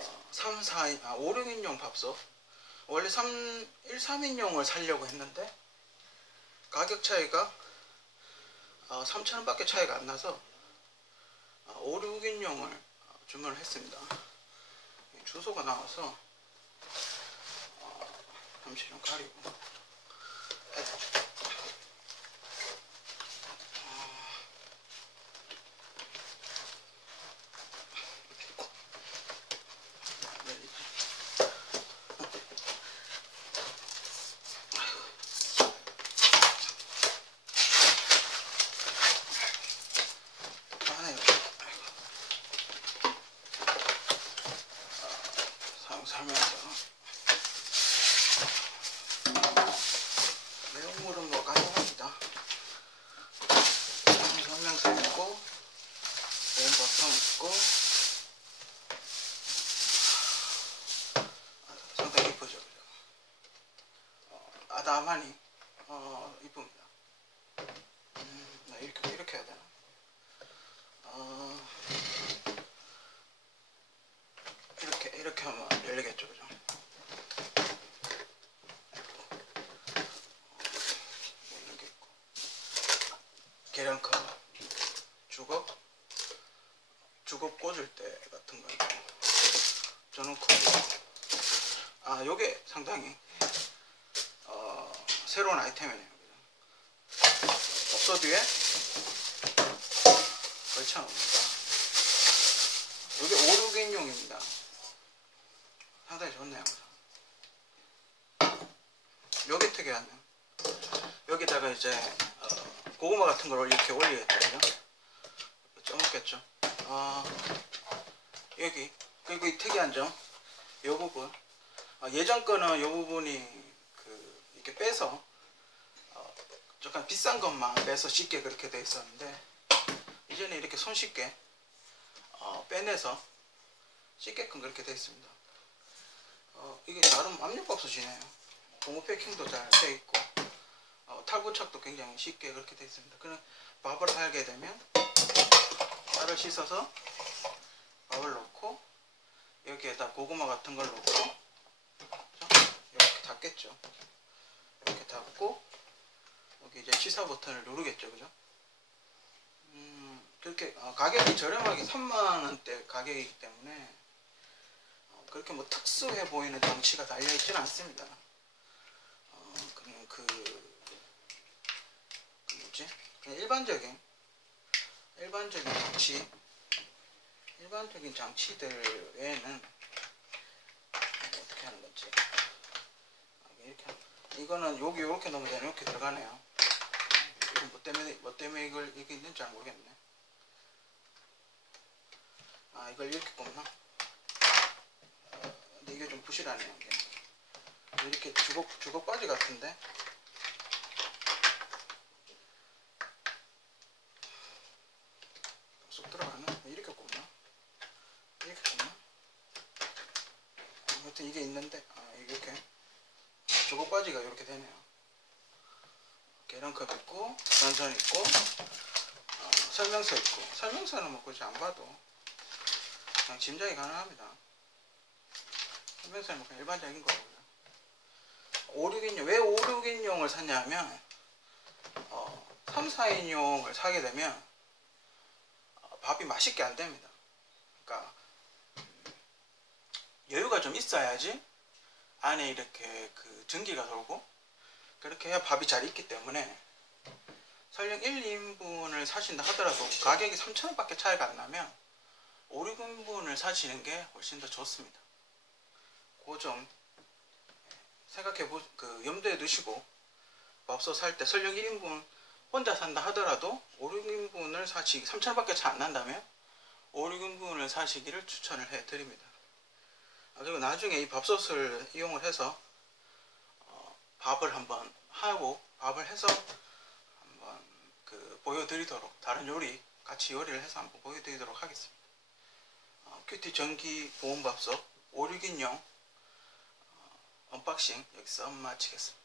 어, 3, 4, 아, 5, 6인용 밥솥? 원래 3, 1, 3인용을 살려고 했는데 가격 차이가 어, 3,000원 밖에 차이가 안 나서 어, 5, 6인용을 주문을 했습니다. 주소가 나와서 어, 잠시 좀 가리고 하네요. 사용 살면서 내용물은 뭐. 사용 설명서 있고 보험 버튼 있고 아, 상당히 이쁘죠, 그죠? 어, 아담하니 어, 이쁩니다. 음, 나 이렇게 이렇게 해야 되나? 어, 이렇게 이렇게 하면 열리겠죠, 그죠? 이런 게 있고 계량컵, 주걱, 주걱 꽂을 때 같은 거 있고 아, 요게 상당히 어, 새로운 아이템이네요. 업소 뒤에 걸쳐놓습니다. 이게 5, 6인용입니다. 상당히 좋네요. 여기 특이하네요. 여기다가 이제 어, 고구마 같은 걸 이렇게 올리겠죠. 그죠? 쪄먹겠죠. 어, 여기 그리고 이 특이한 점, 이 부분 어, 예전 거는 이 부분이 그 이렇게 빼서 어, 약간 비싼 것만 빼서 쉽게 그렇게 돼 있었는데 이제는 이렇게 손쉽게 어, 빼내서 씻게끔 그렇게 되어 있습니다. 어, 이게 나름 압력밥솥이네요. 고무 패킹도 잘 되어 있고 어, 탈부착도 굉장히 쉽게 그렇게 되어 있습니다. 그럼 밥을 하게 되면 쌀을 씻어서 여기에다 고구마 같은 걸 넣고 그죠? 이렇게 닫겠죠. 이렇게 닫고 여기 이제 시사 버튼을 누르겠죠, 그죠? 음, 그렇게 어, 가격이 저렴하게 3만 원대 가격이기 때문에 어, 그렇게 뭐 특수해 보이는 장치가 달려 있지는 않습니다. 어, 그냥 그, 그 뭐지? 그냥 일반적인 일반적인 장치 일반적인 장치들 외에는 어떻게 하는 거지? 아, 이렇게 이거는 여기 이렇게 넣으면 이렇게 들어가네요. 이건 뭐 때문에 뭐 때문에 이걸 이게 있는지 잘 모르겠네. 아 이걸 이렇게 꼽나? 어, 근데 이게 좀 부실하네요. 이게. 이렇게 주걱 주걱 바지 같은데. 쏙 들어가나? 이렇게 꼽나? 이렇게 꼽나? 아무튼 이게 있는데 아 이렇게. 주걱 바지가 이렇게 되네요. 계량컵 있고 전선 있고 어, 설명서 있고. 설명서는 뭐 굳이 안 봐도 그냥 짐작이 가능합니다. 설명서는 뭐 그냥 일반적인 거고요. 5, 6인용 왜 5, 6인용을 샀냐면 어, 3, 4인용을 사게 되면 어, 밥이 맛있게 안 됩니다. 그러니까 음, 여유가 좀 있어야지 안에 이렇게 그 전기가 돌고 그렇게 해야 밥이 잘 익기 때문에 설령 1, 2인분을 사신다 하더라도 가격이 3,000원 밖에 차이가 안 나면 5, 6인분을 사시는 게 훨씬 더 좋습니다. 그 점 생각해 보, 그 염두에 두시고 밥솥 살 때 설령 1인분 혼자 산다 하더라도 5, 6인분을 사시기 3,000원 밖에 차 안 난다면 5, 6인분을 사시기를 추천을 해 드립니다. 아, 그리고 나중에 이 밥솥을 이용을 해서 밥을 한번 하고 밥을 해서 한번 그 보여드리도록 다른 요리 같이 요리를 해서 한번 보여드리도록 하겠습니다. 어, 큐티 전기 보온밥솥 5, 6인용 어, 언박싱 여기서 마치겠습니다.